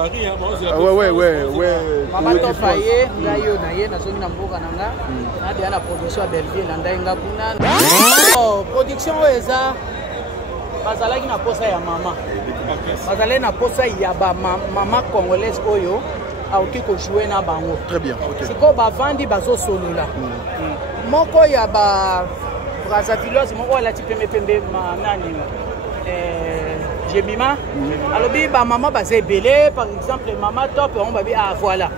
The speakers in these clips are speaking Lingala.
Ouais. Maman top aye, ngayo na ye na zongi na mboka nanga. Na dia na production Belleville na ndainga kuna. Oh, production eza bazalaki na posa ya mama. Bazalaki na posa ya ba mama congolaise oyo aoki ko jouer na bango. Très bien. OK. Siko ba vandi bazo solola. Moko ya ba Brazzaville moko ala tipembe nani. Jemima, alors ba maman basé belé par exemple maman top on va dire ah voilà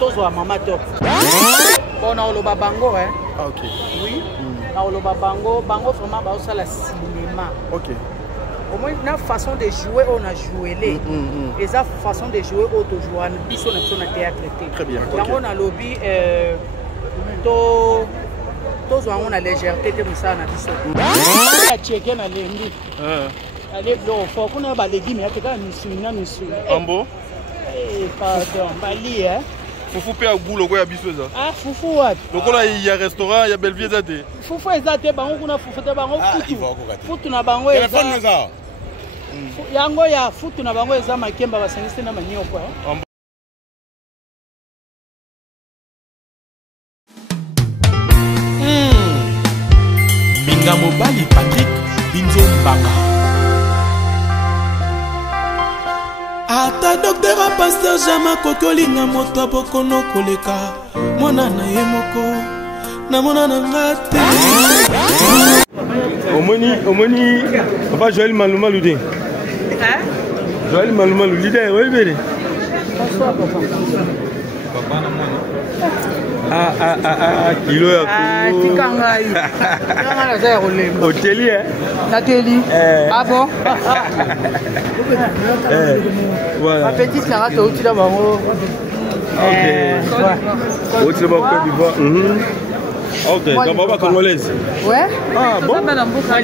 tous maman top. Bon on le bango hein. Ah OK. Oui. On le bango vraiment ba ça la cinéma. OK. Au moins la façon de jouer on a joué les. Et ça façon de jouer auto jouer biso na théâtre. Très bien. OK. On a lobby tous on a légèreté de ça na biso. Ya checker na lendi. Allez, il faut qu'on ait des légumes, il y a des missus. Ambo? Pardon, Bali, hein? Foufou paye à boulot, quoi, y a bisous ça? Ah, Foufou, what? Donc là, il y a un restaurant, il y a Belleville, ça t'es? Foufou, est zate, bango, kuna Foufou, te bango, Foutu na bango, téléphone, ça? Yango, ya Foutu na bango, eza makemba, basangiste na manio, quoi. Binga Mobali, Patrick, Binzo Mbanga. Ata docteur a pasteur Jama kokolinga moto bokono koleka mona na ye moko na mona na ngate Omoni papa Joël Maluma Loudé. Hein? Joël Maluma Loudé, oui bébé. Bonsoir papa. Papa na mwana. Kilo ya ko. Tikangai. Kanga na za rolembo. Hôtelier hein? Nateli. Ah bon? Voilà. Ma petite Clara to uti la bango. OK. Uti la bango Côte d'Ivoire. OK, donc papa congolaise. Ouais? Ah bon?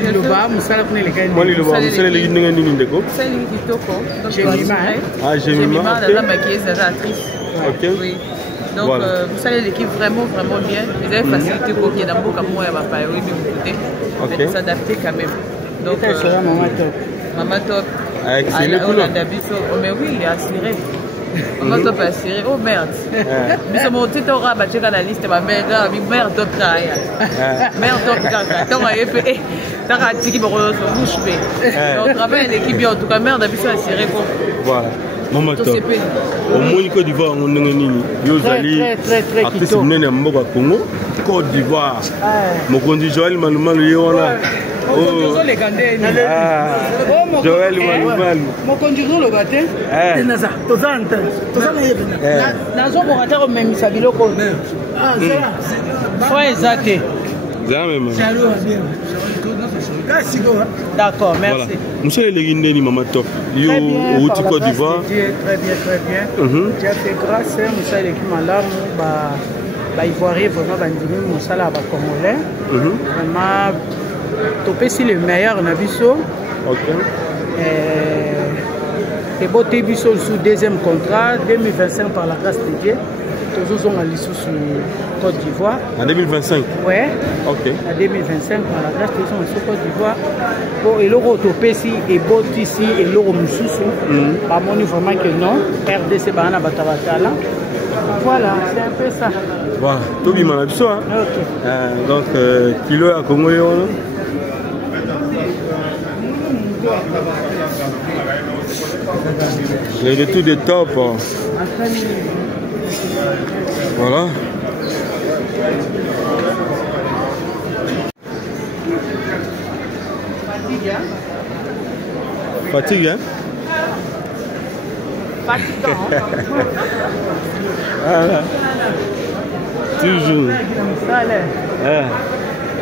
Liloba musala kuna lekani. Moi Liloba musala leki ndenge nini ndeko? Celle qui toko. Jemima. Ah Jemima. La maquilleuse, la actrice. OK. Oui. Donc, voilà. Vous savez, l'équipe vraiment bien. Vous avez facilité pour qu'il y ait dans beaucoup de moi, oui, mais vous écoutez. Okay. Mais s'adapter quand même. Donc, Maman Top. Maman Top. Avec Céline Coulon. Mais oui, il est assuré. Maman Top est assuré. Oh merde. Mais c'est mon petit aura, bah, tu as la liste, ma mère, mère Top, mère Top, quand on a fait, t'as raté qui me rebouche. On travaille l'équipe bien, en tout cas, mère d'habitude assuré. Voilà. Maman Top. Au moins Côte d'Ivoire on est nini yozali après c'est nene mboka Congo Côte d'Ivoire mokonzi Joël Maluma wana Joël Maluma mokonzi lo bate naza tozanta nazo bokata ko memisa biloko foi exacte même. D'accord, merci. Voilà. Monsieur Legindeni Maman Top. Yo au Côte d'Ivoire. Très bien. J'ai fait grâce à Moussa Lekimala, Ivoirien, vraiment, Bandini, Moussa la Congolais. Vraiment, topé si le meilleur Nabiso. OK. Et beauté Bisso sous deuxième contrat, 2025 par la grâce de Dieu. Tous ont allé sous Côte d'Ivoire. En 2025? Ouais. OK. En 2025, par la grâce de Dieu, sur Côte d'Ivoire. Bon, et l'euro topé ici, et beau ici, et l'euro moussous. Pas mon vraiment que non. RDC Bana Batabatala. Voilà, c'est un peu ça. Voilà. Tobi Manabiso. OK. Donc, kilo à Congo. Le retour des top. Voilà. Fatigue, hein? Fatigant. Voilà. Toujours.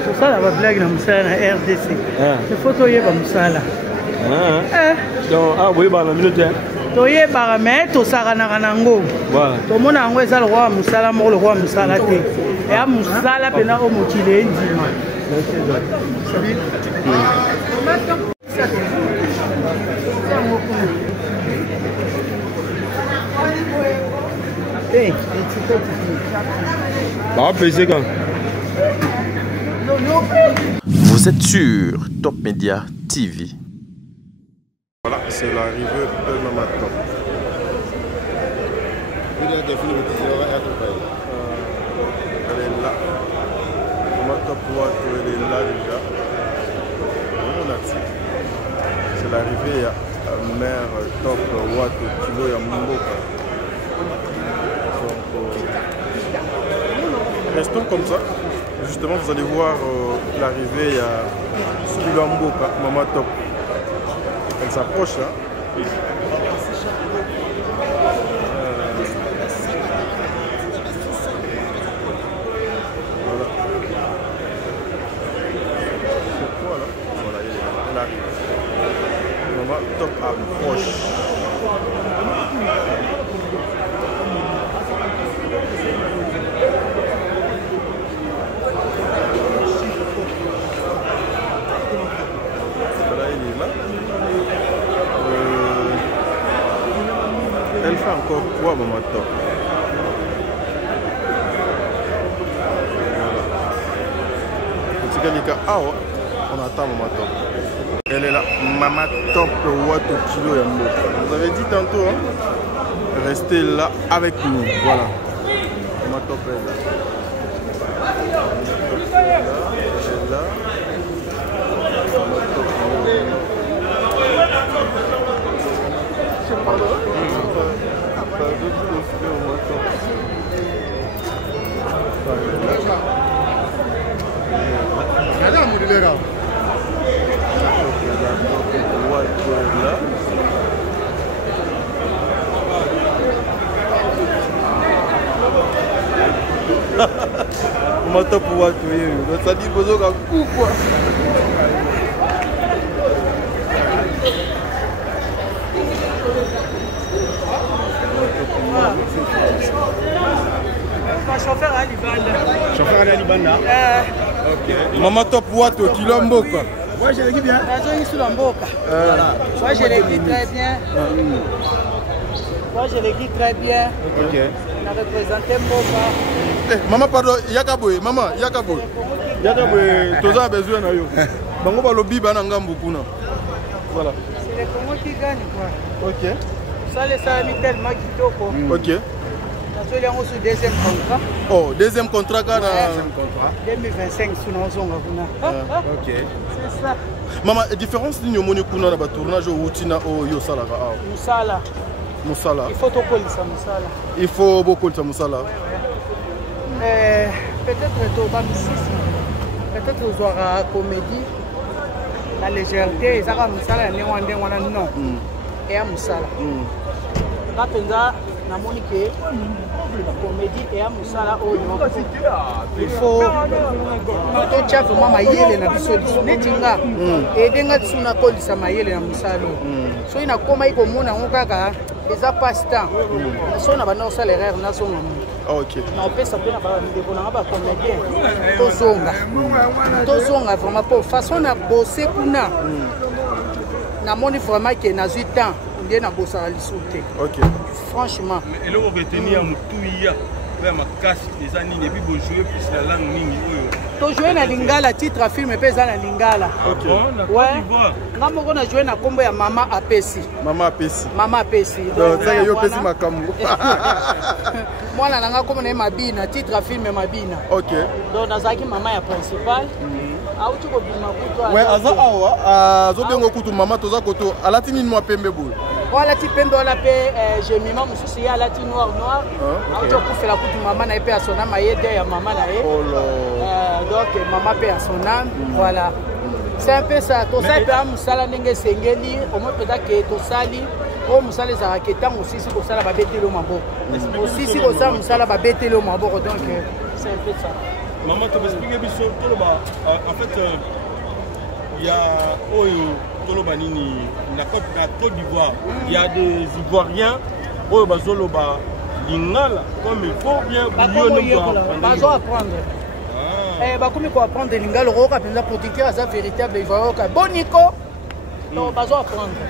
Tout ça, la blague dans la RDC. Il faut que tu aies ça. Donc, oui, bah, la minute. Toye barame to sarana kanango. Voilà. To mona ngo eza le roi musala mo le roi musala te. Et musala pena o mokile ndima. Bah, peser quand. Vous êtes sur Top Media TV. Voilà, c'est l'arrivée de Maman Top. Elle est là. Maman Top Wato, elle est là déjà. C'est l'arrivée à mère Top Wato Kilo Yamboka. Restons comme ça. Justement, vous allez voir l'arrivée à Kilo Yamboka, Maman Top. Elle s'approche là. Top approche. Voilà, il est là. Elle fait encore quoi, Maman Top? Voilà. On attend Maman Top. Elle est là, Maman Top Wato Kilo Yambo. Vous avez dit tantôt, hein, restez là avec nous. Voilà. Maman Top est là. Elle est là. On m'a top pour ça dit besoin d'un coup quoi. Chauffeur à Libanda. Chauffeur à Libanda. Ok. Maman Top Wato Kilombo quoi. Moi je l'ai dit bien. Moi je l'ai dit très bien. Moi je l'ai dit très bien. Ok. On a représenté Mboka. Maman pardon, Yakaboy, maman, Yakaboy. Yakaboy, tous a besoin na yo. Bango ba lobi bana ngambu kuna. Voilà. C'est les Congos qui gagnent quoi. Ok. Ça les a mis tellement kitoko. Ok. Nous avons reçu deuxième contrat. Oh, deuxième contrat quand deuxième contrat. 2025 sous nos ongles kuna. Ok. C'est ça. Maman, différence ni nyomoni kuna na ba tournage au Utina au yo sala ka. Musala. Musala. Il faut tokolisa Musala. Il faut beaucoup de Musala. Peut-être au Bamissis, peut-être aux soirs comédie, la légèreté, et ça va Musala, non. Et à Musala. Quand on a la monique, comédie et à Musala, il faut que tu aies vraiment maïele na bisoliso. Netinga, et denga tsuna kolisa maïele na Musala. So ina koma iko mona ngokaka, eza passe-temps. So na bana osala erreur na so ngamu. Ok. On peut s'appeler la comédien. Tozonga vraiment pour façon de bosser kuna. Na moni vraiment que na 8 ans, on est na bosser à l'isouté. Ok. Franchement. Et là on retenir mutuia, faire ma casse des années et puis vous jouer plus la langue ningi. To jouer na lingala titre film pesa na lingala. Ok. Ouais. Ngamo na jouer na kombo ya Mama Apesi. Mama Apesi. Mama Apesi. Donc ça yo pesi makambo. Moi na nga comme na Mabina, titre film Mabina. Ok. Donc nazaki mama ya principal. Auti ko bima kuto. Ouais, aza awa, azo bengo kutu mama toza koto, alati nini mwa pembe boy. Voilà ti pembe wala pe jemima mususu ya alati noir. Auti ko fela kutu mama na pe asona mayede ya mama na ye. Oh là. Donc maman pe asona, voilà. C'est un peu ça. Tout ça peut musala ndenge sengeli, au moins peut-être que to sali. Oh musala za ketango aussi si ko sala ba betelo mabo. Aussi si ko sala musala ba betelo mabo donc c'est un peu ça. Maman tu m'expliques bien sur Toloba. En fait il y a Toloba nini na Côte d'Ivoire. Il y a des Ivoiriens oh bazoloba lingala comme il faut bien bazo apprendre. Bakomi ko apprendre lingala roka penza producteur za véritable ivoire boniko. Donc bazo apprendre.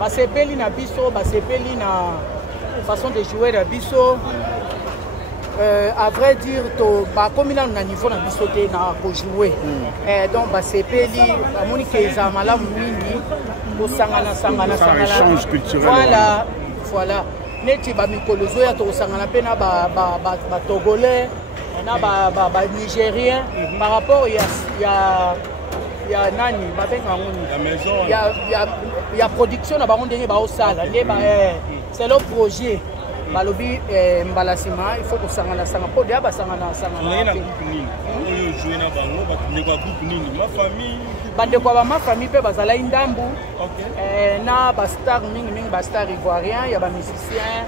Basepeli na biso, basepeli na façon de jouer na biso. À vrai dire, comme il a un niveau na biso te na pour jouer. Donc basepeli, amoni ke za malamu mingi, ko sangana. Échange culturel. Voilà. neti bamikolo ezoya tokosangana mpe na batogolais na banigérien par rapport ya nani babenga ngoni ya production na bango ndenge baosala nde c'est le projet balobi mbala nsima il faut kosangana sanga mpo deya basangana bandeko ya bamafamille mpe bazalai ndambu na bastar mingimingi bastar ivoirien ya bamusicien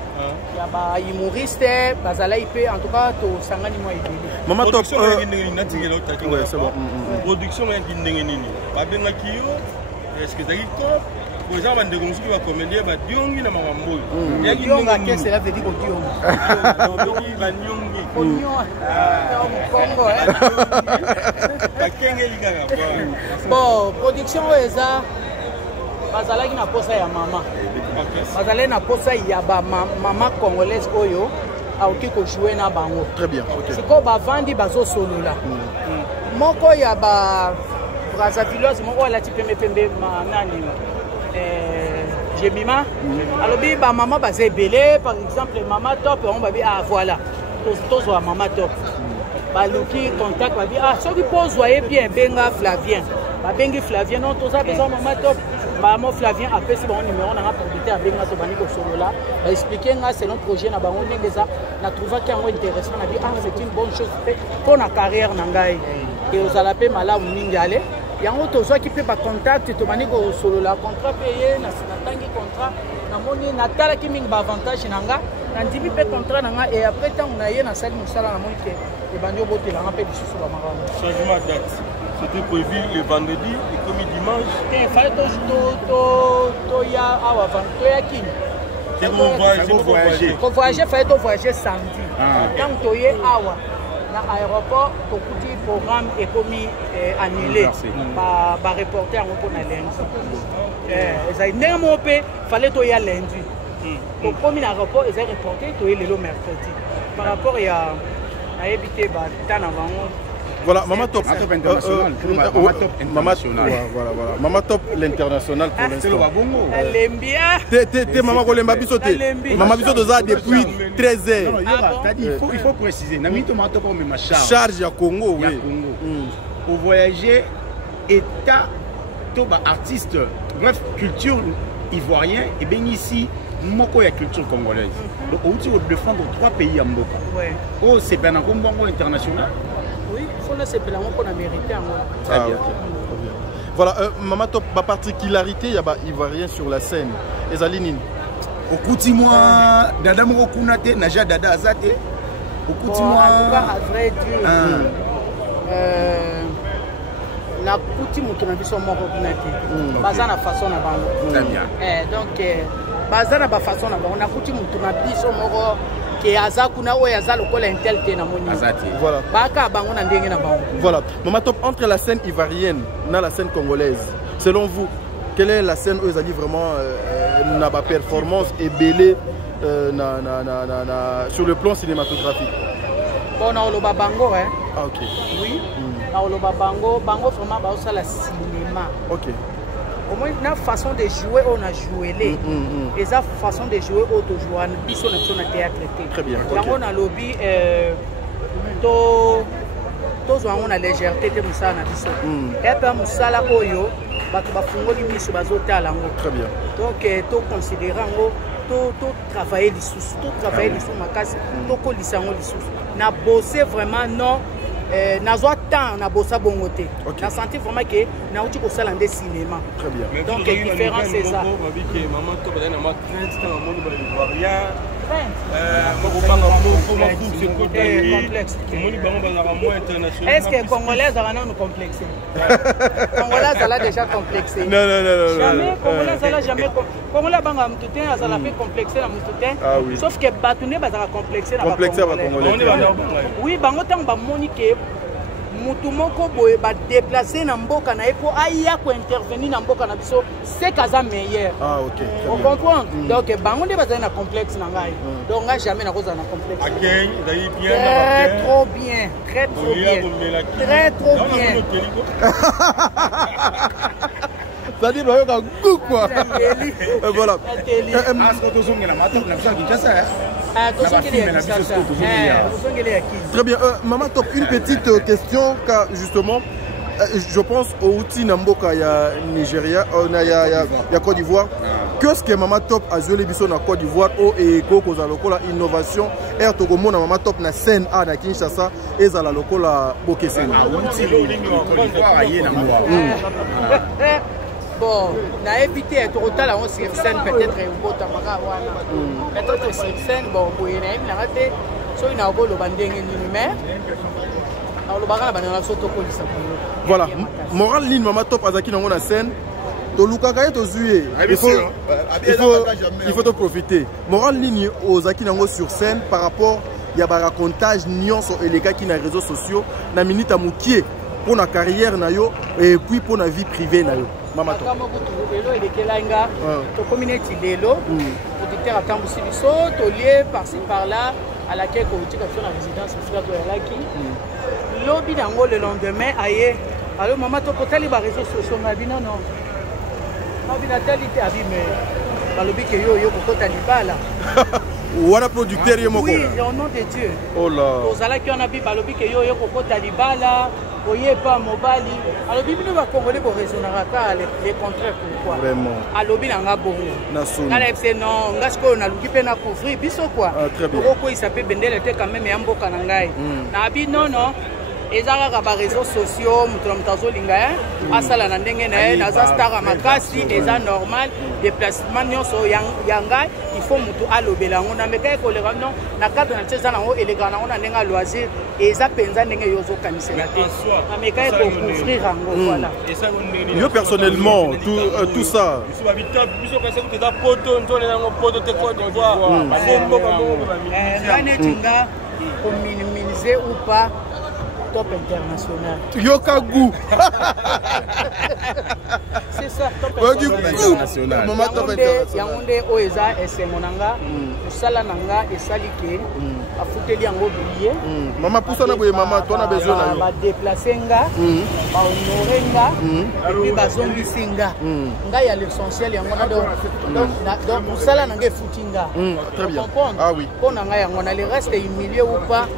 ya bahumoriste bazalai mpe en tout cas tosangani mwa ebele production yaki ndenge nini babengaki yo est-ce que ezalaki top po eza bandeko mosuki bacomédien badiongi na makambo oyo cela veut dire odiongi baniongi kongo bakengeli kaka bon production oyo eza bazalaki na posa ya mama bazalaki na posa ya bamama congolaise oyo aoki kojoue na bango sikoyo bavandi bazosolola moko ya brazzavilleuse moko alati pembepembe nani jemima alobi bamama baza ebele par exemple mama top bango babi voilà tozwa mama top baluki contact babi soki mpo ozwa ye bien benga Flavien babengi Flavien non toza besoin mama top bamo Flavien apesi bango numéro nanga producteur abenga to bani kosolola baexplike nga selon projet na bango ndenge eza na trouvaki yango intéressant na bi c'est une bonne chose mpe mpo na carrière na ngai e ozala mpe malamu mingi ale yango tozwaki mpe bacontact tobani kosolola contrat mpe ye natangi contrat namoni natalaki mingi baavantage na nga nandimi mpe contrat na nga e après ntango na ye nasali mosala namoni ke ebandi obotelanga mpe lisusu bamakambo changement date c'était prévu le vendredi et comme dimanche il fallait toya awa toya kini voyager fallait tovoyager samedi ntango toye awa na aéroport tokuti programme ekomi annulé bareporter yango mpo na lundi ezali ndenge moko mpe fallait toya lundi tokomi na aéroport ezali reporter toye lelo mercredi par rapport ya nayebi te bata na bango. Voilà, Mama Top international. Mama Top l'international pour l'instant. Mama Kolemba Bisoté. Mama Bisoté ça depuis 13 heures. Il faut préciser. Namito Mama Top on met charge à Congo, oui. Pour voyager, état, toba artiste, bref, culture ivoirienne et bien ici. Moko ya culture congolaise. Donc on dit de défendre 3 pays à Mboka. Oh, c'est bien un combat international. Oui, il faut laisser pour qu'on a mérité. Très bien. Voilà, Mama Top, ma particularité, il y a des Ivoiriens sur la scène. Ezalinine. Au Koutimoi, Dada Moko Kunate, Naja Dada Azate. Au Koutimoi. À vrai dire, la Koutimoi, on a vu son Moko Kunate. Basé na façon na bango. Très bien. Donc, basé na façon na bango, on a Koutimoi, on a vu son Moko. Voilà. Mama Top, entre la scène ivoirienne et la scène congolaise, selon vous, quelle est la scène où ils ont dit vraiment n'a pas performance et belé sur le plan cinématographique? Bon, on a le bango, hein. Ah, ok. Oui, on a le bango vraiment, c'est le cinéma. Ok. Au moins, la façon de jouer, on a joué les. Et la façon de jouer, on a joué. On a théâtre. Très bien. On a lobby, on a légèreté de Moussa Nabiso. Et puis, Moussa la Oyo, très bien. Donc, tout considérant, tout travailler les sous, tout travailler les sous, ma casse, tout colisser les sous. On a bossé vraiment, non. Nazoa temps na bossa bongoté. Na senti vraiment que na uti ko sala ndé cinéma. Très bien. Donc la différence c'est ça. Maman Top na ma crainte dans le monde ivoirien. Est-ce que Congolaise a un complexe? Congolaise a déjà complexé. Non. Jamais, Congolaise a jamais complexé. Congolaise a tout a la fait complexé dans tout. Sauf que Batouné a complexé dans Congolais. Oui, bango tant ba monique. Mutu moko boye ba déplacer na mboka na epo aya ko intervenir na mboka na biso c'est kaza meilleur. Ah OK. On comprend. Donc bango de bazana complexe na ngai. Donc nga jamais na koza na complexe. Akei d'ailleurs bien très trop bien, très trop bien. Très trop bien. c'est-à-dire un goût quoi. Voilà. Très bien. Maman Top, une petite question car justement je pense au outil Namboka il y a Nigeria, il y a Côte d'Ivoire. Qu'est-ce que Maman Top a joué les bisous en Côte d'Ivoire et Koko za lokola innovation et Togomo na Maman Top na scène a na Kinshasa et za la lokola Bokesen. Bon, na évité tout autant là on sur scène peut-être au Tamara wana. Peut-être sur scène bon pour y aller la raté. So ina go lo bandenge ni mais voilà, moral ligne Maman Top Azaki dans la scène. Il faut te profiter. Moral ligne aux Azaki sur scène par rapport il y a un racontage nuance et les gars qui dans les réseaux sociaux na minute à moukier pour la carrière na yo et puis pour la vie privée na yo. Maman Top. Communauté d'élo, auditeur attend aussi du saut, au lieu par-ci par-là à laquelle on a fait la résidence lobby d'ango le lendemain aïe alors maman to potali ba réseaux sociaux ma bino non ma binatalité abi mais lobby que yo kokota libala wana producteur yo moko oui au nom de Dieu oh là ozala ki on a bi ba lobby que yo kokota libala oye pas mobali alors bino ba congolais bo raisonnera ka les contraires pourquoi vraiment à lobby nanga bongo naso na FC non ngasko na luki pe na couvrir biso quoi ko il s'appelle bendele te quand même yamboka na ngai na bi non ezaka ka ba réseaux sociaux mutolamtazo linga asala na ndenge na naza star makasi eza normal déplacement nyonso yanga il faut mutu alobela ngo na meka ko leka non na cadre na tseza nango elega nango na ndenga loisir eza penza ndenge yozo kanisela te na meka ko couvrir ngo voilà yo personnellement tout ça biso babita biso kasa ko teza poto ntole nango poto te Côte d'Ivoire bombo bombo ba minimiser pour minimiser ou pas top international. Yokagu. C'est ça, top international. Maman Top international. Yaoundé Oeza et Monanga, Sala Nanga et Salike, a foutu yango billet. Maman pousse na boye maman, toi na besoin na. Ba déplacer nga, ba honorer nga, et puis ba zombi singa. Nga ya l'essentiel yango na donc Sala Nanga foutinga. Très bien. Ah oui. Pour nga yango na le reste humilié ou pas.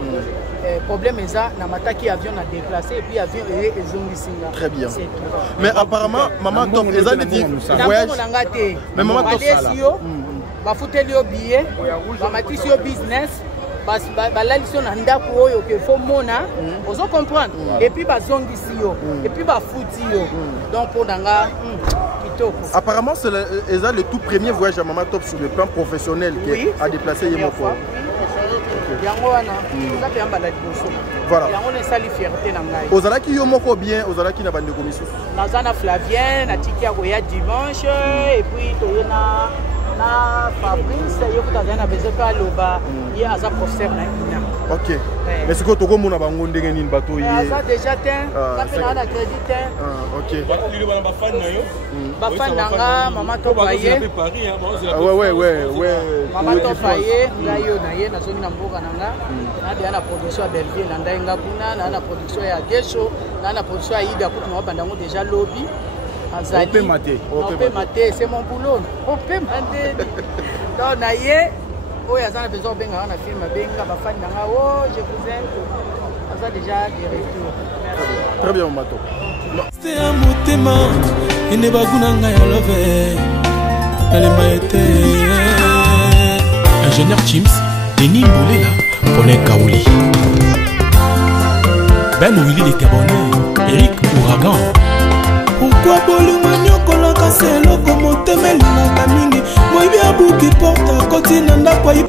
Problème est ça, na mataki avion a déplacé et puis avion et zongisinga. Très bien. Mais apparemment maman Top eza dit voyage. Mais maman Top ça. Ba foutel yo billet, ba matisi yo business, ba la liso na ndako oyo que faut mona, ozo comprendre. Et puis ba zongisi yo, et puis ba fouti yo. Donc pour nanga apparemment c'est le tout premier voyage à Maman Top sur le plan professionnel qui a déplacé Yemoko. Voilà. Ozalaki yo moko bien, ozalaki na bande commission. Nazana Flavien, na tikia koya dimanche et puis toyena na Fabrice yo kutazana besoin pa loba ya aza professeur na ina. OK. Mais ce que toko mona bango ndenge nini bato ye. Ça déjà ten, kapena na crédit ten. OK. Ba fan na yo. Ba fan nanga Maman Top aye. Ouais. Maman Top aye, ngayo na ye na zongi na mboka nanga. Na dia na production ya Belgique na ndainga kuna, na production ya Gesho, na production ya Ida pour moi bandango déjà lobby. On peut mater. C'est mon boulot. On peut mater. Donc na ye oh ya zana besoin benga na film benga ba fan nanga oh je vous aime. Ça déjà des retours. Très bien Maman Top. C'est un motema ene bagunanga ya love. Elle m'a été ingénieur Chims, Denis Moulela, Paulin Kaouli. Ben Willy les Gabonais, Eric Ouragan. Pourquoi bolingo nyokolaka selo comme temelaka mingi moyibi abuki porte koti na ndako ayi.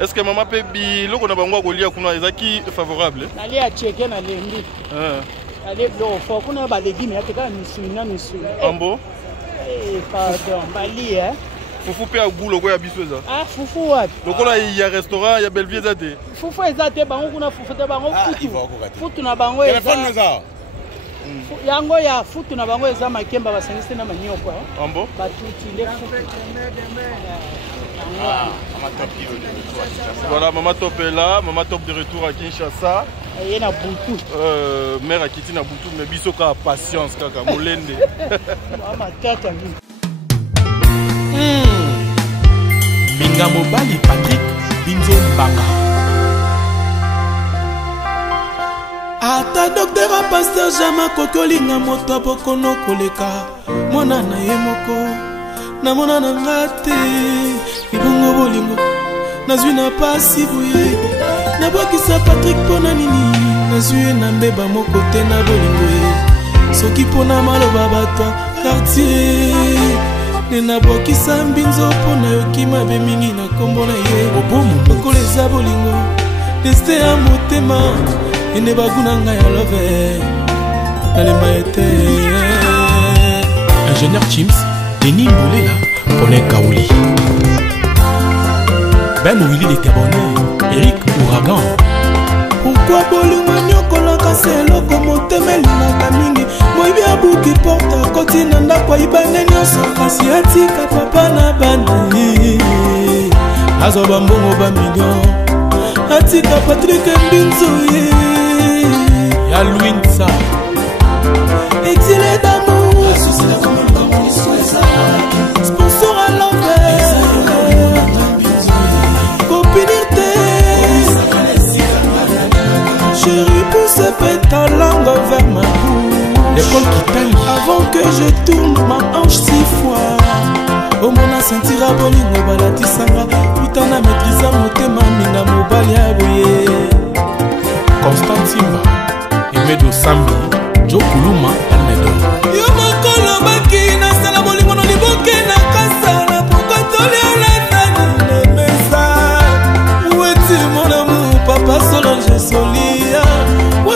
Est-ce que maman peut bilo qu'on a bango kolia kuna ezaki favorable? Nali a checker na lendi. Allez blo fo kuna ba légumes ya teka misuna misuna. Ambo? Pardon, bali hein. Fufu pe agulo ko ya biso za. Ah fufu wapi? Lokola il y a restaurant, il y a Bellevue zate. Fufu ezate bango kuna fufu te bango futu. Futu na bango ezate. Téléphone za. yango ya futu na bango eza makemba basangisi na manyoko ambo batuti nde voilà, Maman Top est là, Maman Top de retour à Kinshasa. Il y a Boutou. Mère a quitté na Boutou, mais biso ka patience kaka molende. Binga Mobali Patrick Binzo Mbanga. Ata docteur a pasteur Jama kokolinga moto bokono koleka. Mona na ye moko. Na mona na ngate. Ibongo bolingo. Nazwi na pasi boye. Na bokisa Patrick pona nini. Nazwi na mbeba moko te na bolingo ye. Soki pona maloba batwa quartier. Nena bokisa mbinzo pona yoki mabe mingi na kombo na ye. Obomo lokola eza bolingo. Deste ya motema. Ene baguna nga ya love. Nalemba ete. Ingénieur Chims, Denis Moulela, Pone Kaouli. Ben Willy les Gabonais, Eric Ouragan. Pourquoi bolingo nyokola kase loko motemeli na kamingi. Moibi abuki porta koti na ndako ibane nyonso kasi atika papa na bandi. Azoba mbongo ba million. Atika Patrick Mbinzo ye. Ya Louinsa. Exilé d'amour. Associé comme un sponsor à l'envers. Copinité. Chérie, pousse ta langue vers ma bouche. L'école qui t'aime. Avant que je tourne ma hanche 6 fois. Au mona sentira bolingo balatisanga. Putana maîtrisa motema minga mobali aboye. Constantima, Emedo Sambi, Joe Kuluma.